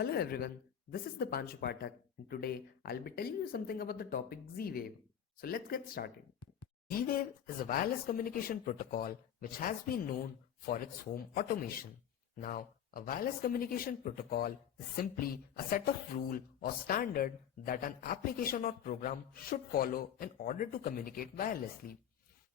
Hello everyone, this is the Panshu Pathak and today I'll be telling you something about the topic Z-Wave. So let's get started. Z-Wave is a wireless communication protocol which has been known for its home automation. Now, a wireless communication protocol is simply a set of rule or standard that an application or program should follow in order to communicate wirelessly.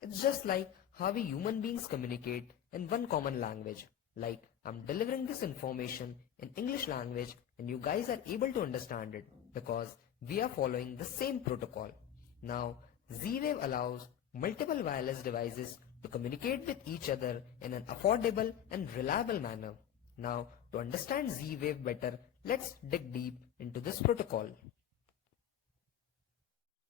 It's just like how we human beings communicate in one common language. Like I'm delivering this information in English language and you guys are able to understand it because we are following the same protocol. Now, Z-Wave allows multiple wireless devices to communicate with each other in an affordable and reliable manner. Now, to understand Z-Wave better, let's dig deep into this protocol.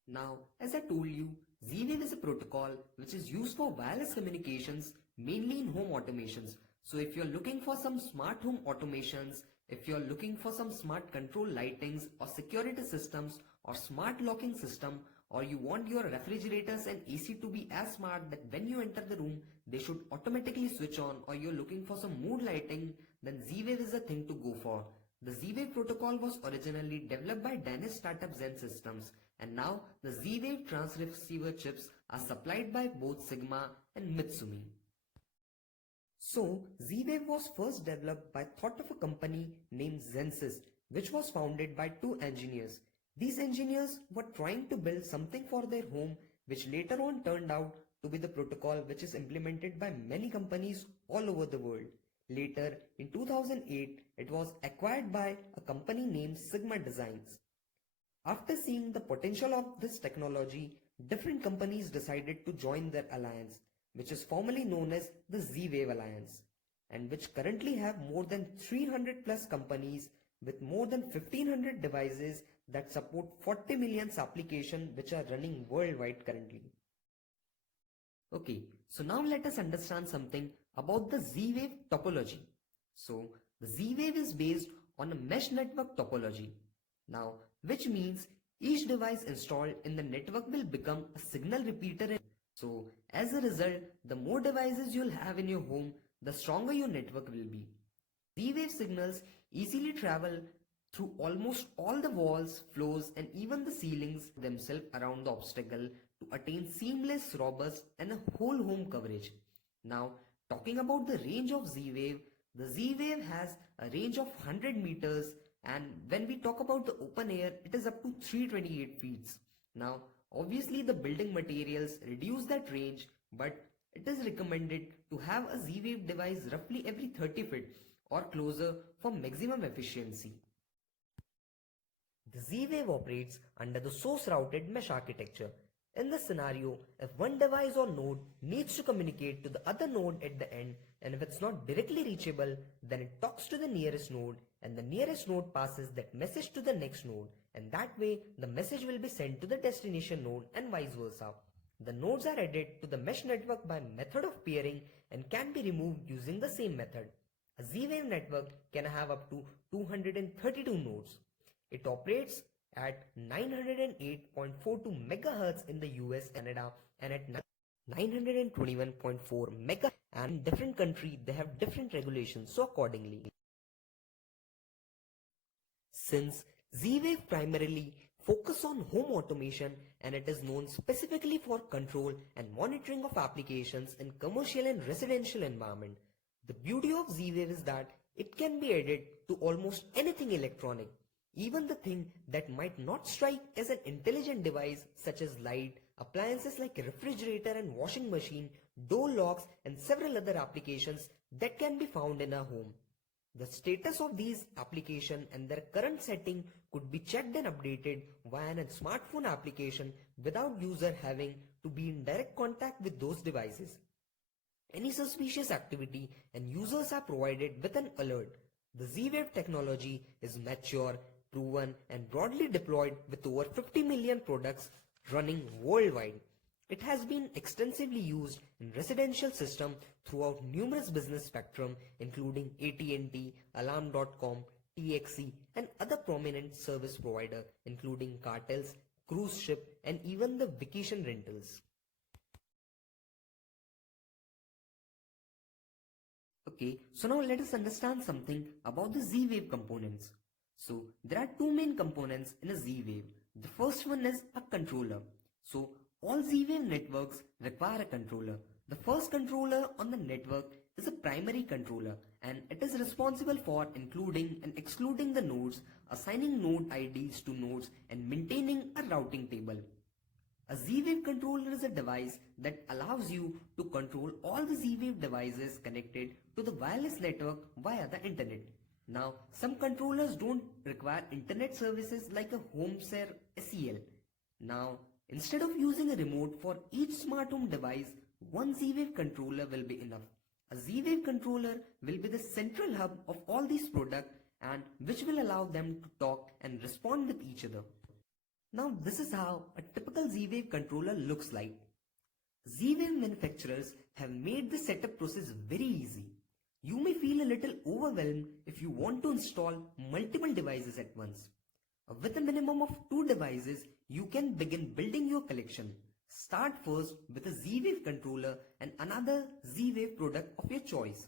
Now, as I told you, Z-Wave is a protocol which is used for wireless communications mainly in home automations. So if you're looking for some smart home automations, if you're looking for some smart control lightings or security systems or smart locking system, or you want your refrigerators and AC to be as smart that when you enter the room, they should automatically switch on, or you're looking for some mood lighting, then Z-Wave is the thing to go for. The Z-Wave protocol was originally developed by Danish startup Zen Systems, and now the Z-Wave transceiver chips are supplied by both Sigma and Mitsumi. So, Z-Wave was first developed by thought of a company named Zensys, which was founded by two engineers. These engineers were trying to build something for their home, which later on turned out to be the protocol which is implemented by many companies all over the world. Later, in 2008, it was acquired by a company named Sigma Designs. After seeing the potential of this technology, different companies decided to join their alliance, which is formally known as the Z-Wave Alliance, and which currently have more than 300 plus companies with more than 1500 devices that support 40 million applications which are running worldwide currently. Okay, so now let us understand something about the Z-Wave topology. So the Z-Wave is based on a mesh network topology. Now, which means each device installed in the network will become a signal repeater. So as a result, the more devices you'll have in your home, the stronger your network will be. Z-Wave signals easily travel through almost all the walls, floors and even the ceilings themselves around the obstacle to attain seamless, robust and a whole home coverage. Now, talking about the range of Z-Wave, the Z-Wave has a range of 100 meters, and when we talk about the open air, it is up to 328 feet. Now, obviously the building materials reduce that range, but it is recommended to have a Z-Wave device roughly every 30 feet or closer for maximum efficiency. The Z-Wave operates under the source routed mesh architecture. In this scenario, if one device or node needs to communicate to the other node at the end, and if it's not directly reachable, then it talks to the nearest node and the nearest node passes that message to the next node, and that way the message will be sent to the destination node and vice versa. The nodes are added to the mesh network by method of peering and can be removed using the same method. A Z-Wave network can have up to 232 nodes. It operates at 908.42 MHz in the US, Canada, and at 921.4 MHz, and in different countries they have different regulations, so accordingly. Since Z-Wave primarily focus on home automation and it is known specifically for control and monitoring of applications in commercial and residential environment, the beauty of Z-Wave is that it can be added to almost anything electronic. Even the thing that might not strike as an intelligent device such as light, appliances like a refrigerator and washing machine, door locks and several other applications that can be found in a home. The status of these applications and their current setting could be checked and updated via a smartphone application without user having to be in direct contact with those devices. Any suspicious activity and users are provided with an alert. The Z-Wave technology is mature, proven and broadly deployed with over 50 million products running worldwide. It has been extensively used in residential systems throughout numerous business spectrum including AT&T, Alarm.com, TXC and other prominent service providers including cartels, cruise ship and even the vacation rentals. Okay, so now let us understand something about the Z-Wave components. So there are two main components in a Z-Wave. The first one is a controller. So all Z-Wave networks require a controller. The first controller on the network is a primary controller, and it is responsible for including and excluding the nodes, assigning node IDs to nodes, and maintaining a routing table. A Z-Wave controller is a device that allows you to control all the Z-Wave devices connected to the wireless network via the internet. Now, some controllers don't require internet services like a HomeShare SEL. Now, instead of using a remote for each smart home device, one Z-Wave controller will be enough. A Z-Wave controller will be the central hub of all these products and which will allow them to talk and respond with each other. Now this is how a typical Z-Wave controller looks like. Z-Wave manufacturers have made the setup process very easy. You may feel a little overwhelmed if you want to install multiple devices at once. With a minimum of 2 devices, you can begin building your collection. Start first with a Z-Wave controller and another Z-Wave product of your choice.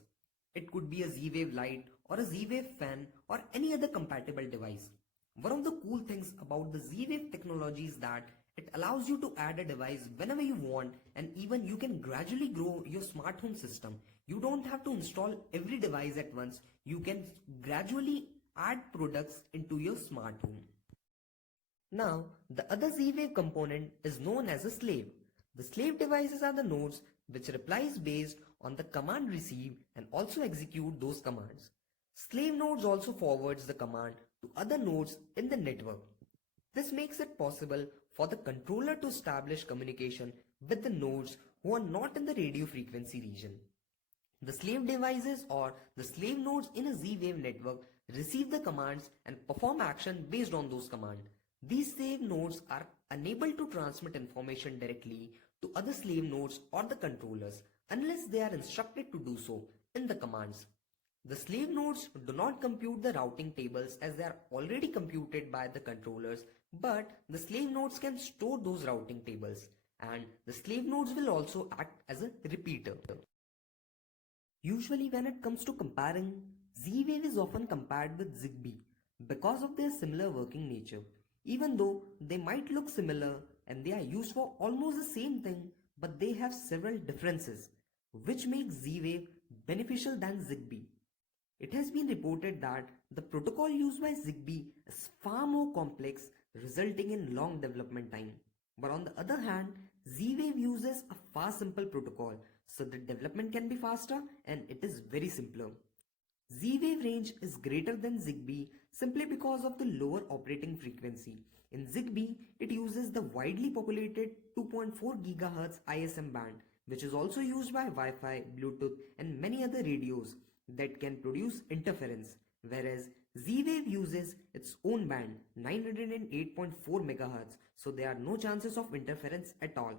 It could be a Z-Wave light or a Z-Wave fan or any other compatible device. One of the cool things about the Z-Wave technology is that it allows you to add a device whenever you want, and even you can gradually grow your smart home system. You don't have to install every device at once. You can gradually add products into your smart home. Now, the other Z-Wave component is known as a slave. The slave devices are the nodes which replies based on the command received and also execute those commands. Slave nodes also forwards the command to other nodes in the network. This makes it possible for the controller to establish communication with the nodes who are not in the radio frequency region. The slave devices or the slave nodes in a Z-Wave network receive the commands and perform action based on those commands. These slave nodes are unable to transmit information directly to other slave nodes or the controllers unless they are instructed to do so in the commands. The slave nodes do not compute the routing tables as they are already computed by the controllers, but the slave nodes can store those routing tables, and the slave nodes will also act as a repeater. Usually when it comes to comparing, Z-Wave is often compared with ZigBee because of their similar working nature. Even though they might look similar and they are used for almost the same thing, but they have several differences, which makes Z-Wave beneficial than ZigBee. It has been reported that the protocol used by ZigBee is far more complex, resulting in long development time. But on the other hand, Z-Wave uses a far simple protocol, so the development can be faster and it is very simpler. Z-Wave range is greater than ZigBee simply because of the lower operating frequency. In ZigBee, it uses the widely populated 2.4 GHz ISM band, which is also used by Wi-Fi, Bluetooth and many other radios that can produce interference, whereas Z-Wave uses its own band 908.4 MHz, so there are no chances of interference at all.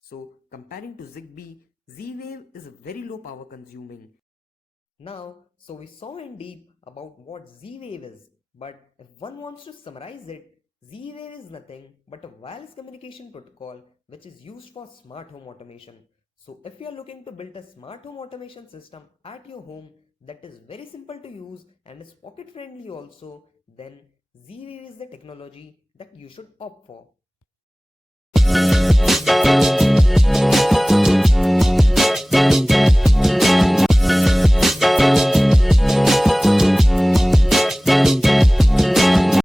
So comparing to ZigBee, Z-Wave is very low power consuming. Now, so we saw in deep about what Z-Wave is, but if one wants to summarize it, Z-Wave is nothing but a wireless communication protocol which is used for smart home automation. So if you are looking to build a smart home automation system at your home that is very simple to use and is pocket friendly also, then Z-Wave is the technology that you should opt for.